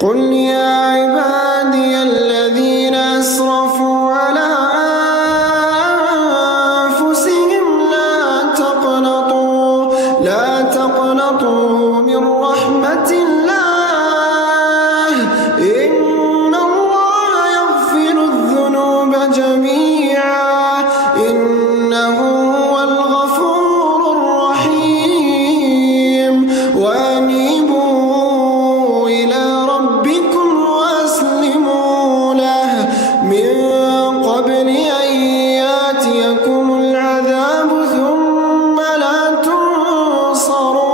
قل يا عبادي الذين أسرفوا على أنفسهم لا تقنطوا من رحمة الله، إن الله يغفر الذنوب جميعا، إنه هو الغفور الرحيم. وأنيبوا إلى ربكم وأسلموا له من قبل أن يأتيكم العذاب ثم لا تنصرون.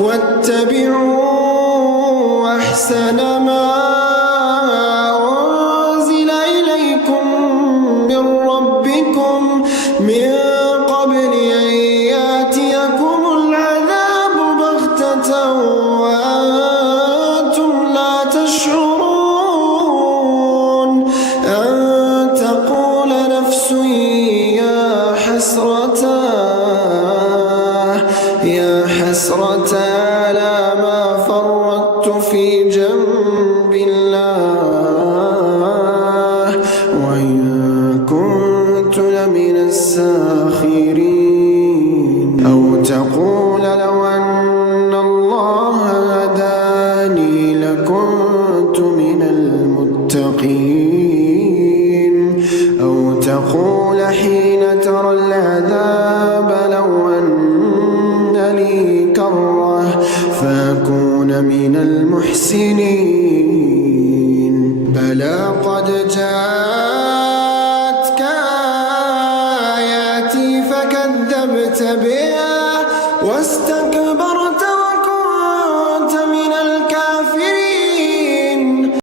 واتبعوا أحسن ما أنزل إليكم من ربكم من قبل أن يأتيكم العذاب بغتة وأنتم لا تشعرون، أن تقول نفس يا حسرة على ما فرطت في جنب الله وإن كنت لمن الساخرين. أو تقول لو أن الله هداني لكنت من المتقين. أو تقول حين ترى العذاب لو أن لي كرة فأكون من المحسنين. بلى قد جاء